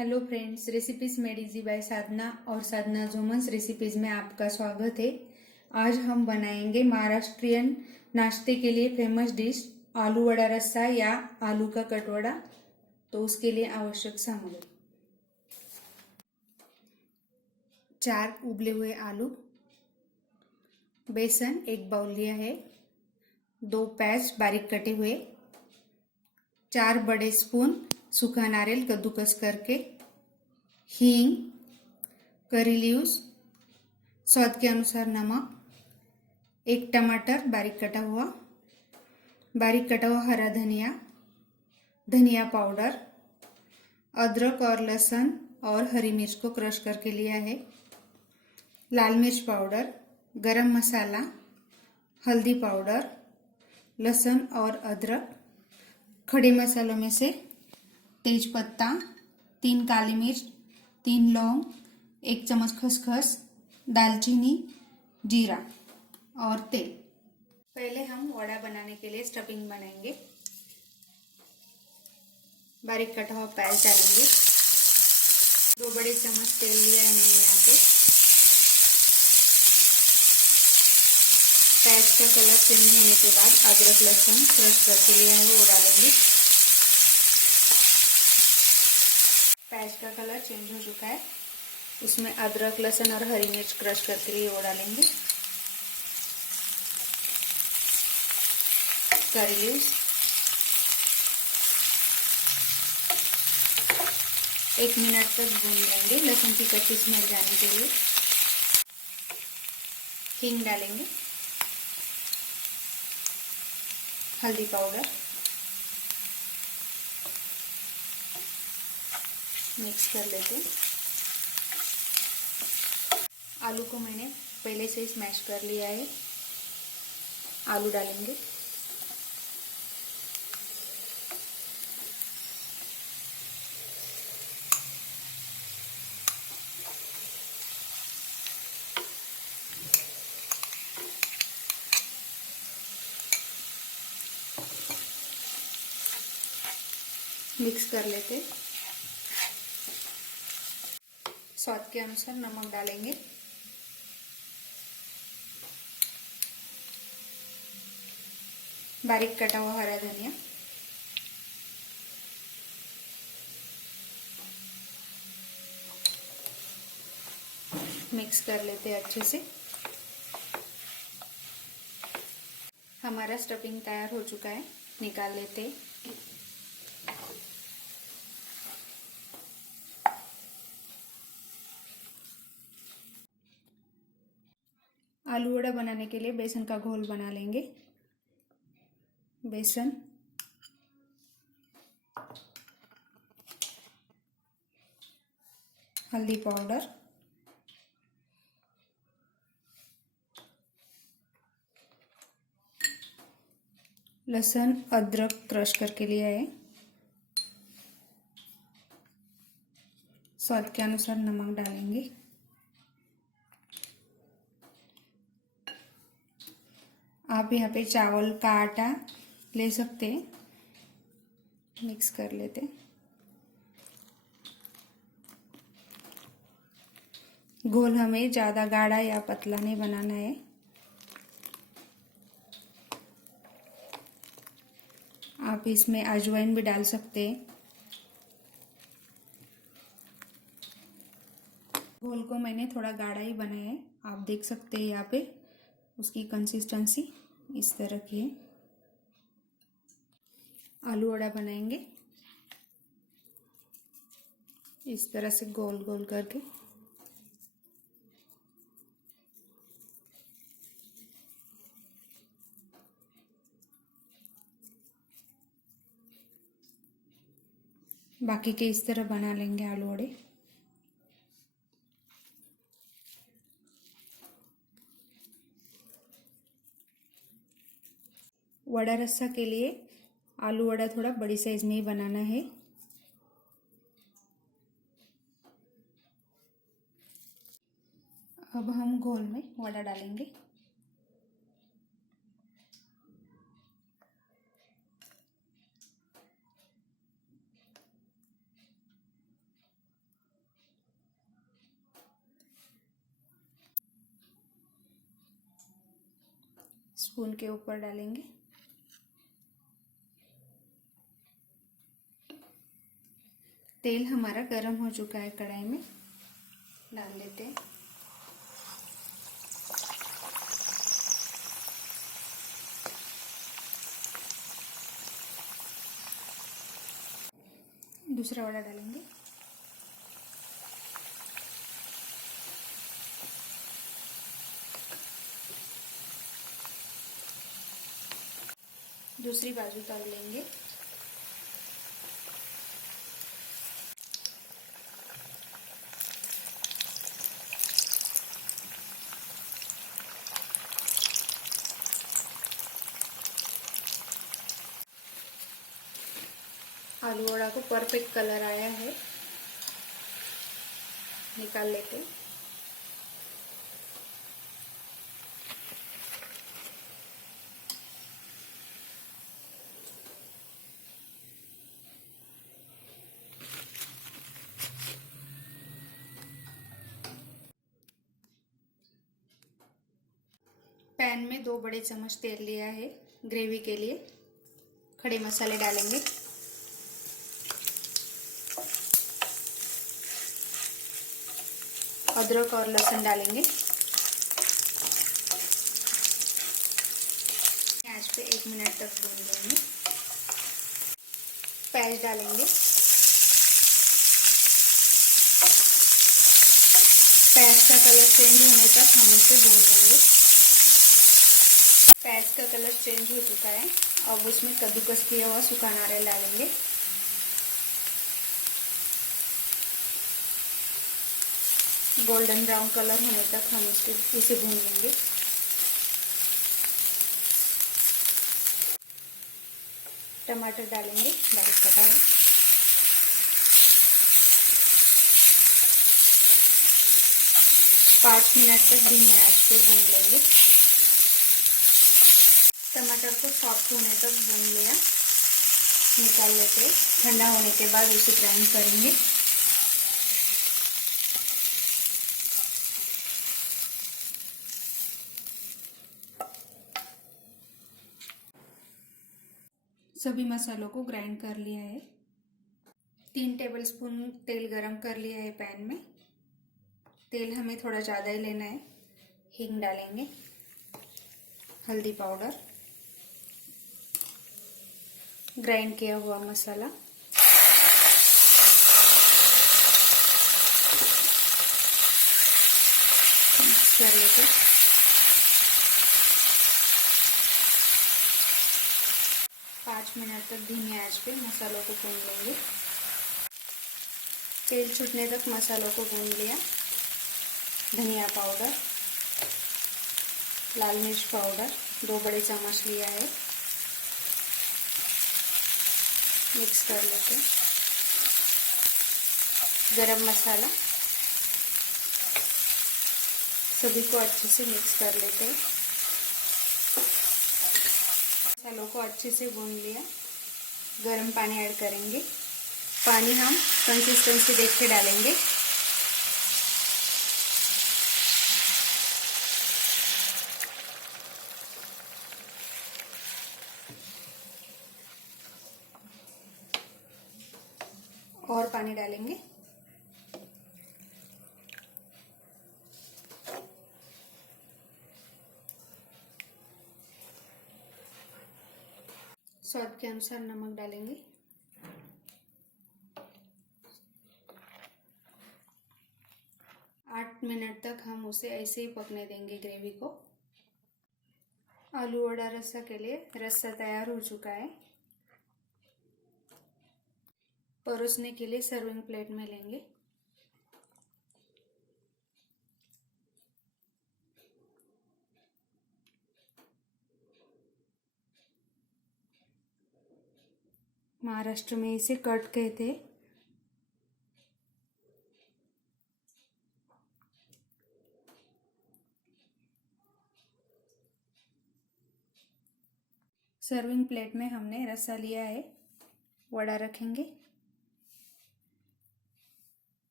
Hello friends, recipes made easy by Sadhana और Sadhana जोमन्स recipes में आपका स्वागत है। आज हम बनाएंगे महाराष्ट्रियन नाश्ते के लिए फेमस डिश आलू वड़ा रस्सा या आलू का कटवड़ा। तो उसके लिए आवश्यक सामग्री 4 उबले हुए आलू, बेसन 1 बाउल लिया है, 2 प्याज बारीक कटे हुए, 4 बड़े स्पून सूखा नारियल कद्दूकस करके, हींग, करी लीव्स, स्वाद के अनुसार नमक, 1 टमाटर बारीक कटा हुआ हरा धनिया, धनिया पाउडर, अदरक और लहसुन और हरी मिर्च को क्रश करके लिया है, लाल मिर्च पाउडर, गरम मसाला, हल्दी पाउडर, लहसुन और अदरक। खड़े मसालों में से तेज पत्ता, 3 काली मिर्च, 3 लौंग, 1 चम्मच खसखस, दालचीनी, जीरा और तेल। पहले हम वड़ा बनाने के लिए स्टफिंग बनाएंगे। बारीक कटा हुआ प्याज डालेंगे। 2 बड़े चम्मच तेल लिया है मैंने यहाँ पे। प्याज का कलर चेंज होने के बाद अदरक लहसुन क्रश करके लिया है वो डालेंगे। प्याज का कलर चेंज हो चुका है, उसमें अदरक लहसुन और हरी मिर्च क्रश करके लिए वो डालेंगे। करी लीव्स, 1 मिनट तक भून लेंगे लहसुन की कच्ची स्मेल जाने के लिए। हींग डालेंगे, हल्दी पाउडर, मिक्स कर लेते हैं। आलू को मैंने पहले से ही स्मैश कर लिया है। आलू डालेंगे, मिक्स कर लेते हैं। स्वाद के अनुसार नमक डालेंगे, बारीक कटा हुआ हरा धनिया, मिक्स कर लेते हैं अच्छे से। हमारा स्टफिंग तैयार हो चुका है, निकाल लेते हैं। आलू वड़ा बनाने के लिए बेसन का घोल बना लेंगे। बेसन, हल्दी पाउडर, लहसुन अदरक क्रश करके लिया है, स्वाद के अनुसार नमक डालेंगे, आप यहाँ पे चावल का आटा ले सकते हैं। मिक्स कर लेते, घोल हमें ज़्यादा गाढ़ा या पतला नहीं बनाना है। आप इसमें अजवाइन भी डाल सकते हैं। घोल को मैंने थोड़ा गाढ़ा ही बनाया है, आप देख सकते हैं यहाँ पे उसकी कंसिस्टेंसी इस तरह की है। आलू वड़ा बनाएंगे इस तरह से गोल गोल करके। बाकी के इस तरह बना लेंगे आलू वड़े। वड़ा रस्सा के लिए आलू वड़ा थोड़ा बड़ी साइज में ही बनाना है। अब हम घोल में वड़ा डालेंगे। स्पून के ऊपर डालेंगे। तेल हमारा गरम हो चुका है, कढ़ाई में डाल लेते हैं। दूसरा वड़ा डालेंगे। दूसरी बाजू तल लेंगे। आलू वड़ा को परफेक्ट कलर आया है, निकाल लेते हैं। पैन में 2 बड़े चम्मच तेल लिया है ग्रेवी के लिए। खड़े मसाले डालेंगे। अदरक और लहसुन डालेंगे। गैस पे 1 मिनट तक भून लेंगे। प्याज डालेंगे। प्याज का कलर चेंज होने तक हम इसे भून लेंगे। प्याज का कलर चेंज हो चुका है। अब उसमें कद्दूकस किया हुआ सूखा नारियल डालेंगे। गोल्डन ब्राउन कलर होने तक हम इसे भून लेंगे। टमाटर डालेंगे, बारीक कटा हुआ। पाँच मिनट तक धीमी आंच पे भून लेंगे। टमाटर को सॉफ्ट होने तक भून लिया, निकाल लेते हैं। ठंडा होने के बाद इसे ग्राइंड करेंगे। सभी मसालों को ग्राइंड कर लिया है। 3 टेबलस्पून तेल गरम कर लिया है पैन में। तेल हमें थोड़ा ज़्यादा ही लेना है। हींग डालेंगे, हल्दी पाउडर, ग्राइंड किया हुआ मसाला, मिक्स कर लेते। 5 मिनट तक धीमी आंच पे मसालों को भून लेंगे। तेल छूटने तक मसालों को भून लिया। धनिया पाउडर, लाल मिर्च पाउडर 2 बड़े चम्मच लिया है, मिक्स कर लेते हैं। गरम मसाला, सभी को अच्छे से मिक्स कर लेते हैं। मसालों को अच्छे से भून लिया। गरम पानी ऐड करेंगे। पानी हम कंसिस्टेंसी देख के डालेंगे। और पानी डालेंगे। स्वाद के अनुसार नमक डालेंगे। आठ मिनट तक हम उसे ऐसे ही पकने देंगे ग्रेवी को। आलू वड़ा रस्सा के लिए रस्सा तैयार हो चुका है। परोसने के लिए सर्विंग प्लेट में लेंगे। महाराष्ट्र में इसे कट कहते हैं। सर्विंग प्लेट में हमने रस्सा लिया है, वड़ा रखेंगे।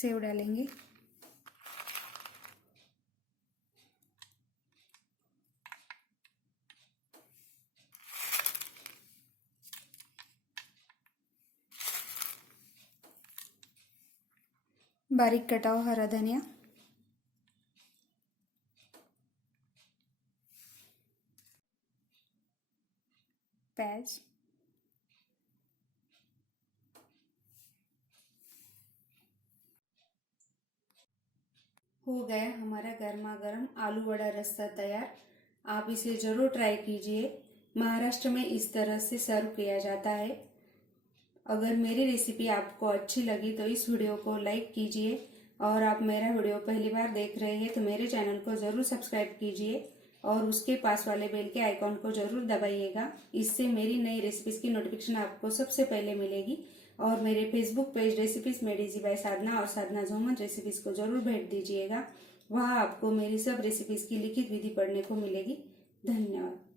सेव डालेंगे। बारीक कटा हुआ हरा धनिया, प्याज, हो गया हमारा गर्मा गर्म आलू वड़ा रस्सा तैयार। आप इसे ज़रूर ट्राई कीजिए। महाराष्ट्र में इस तरह से सर्व किया जाता है। अगर मेरी रेसिपी आपको अच्छी लगी तो इस वीडियो को लाइक कीजिए, और आप मेरा वीडियो पहली बार देख रहे हैं तो मेरे चैनल को ज़रूर सब्सक्राइब कीजिए और उसके पास वाले बेल के आइकॉन को ज़रूर दबाइएगा। इससे मेरी नई रेसिपीज़ की नोटिफिकेशन आपको सबसे पहले मिलेगी। और मेरे Facebook page recipes made easy by Sadhana और साधना झूमन रेसिपीज़ को ज़रूर भेज दीजिएगा। वहाँ आपको मेरी सब रेसिपीज़ की लिखित विधि पढ़ने को मिलेगी। धन्यवाद।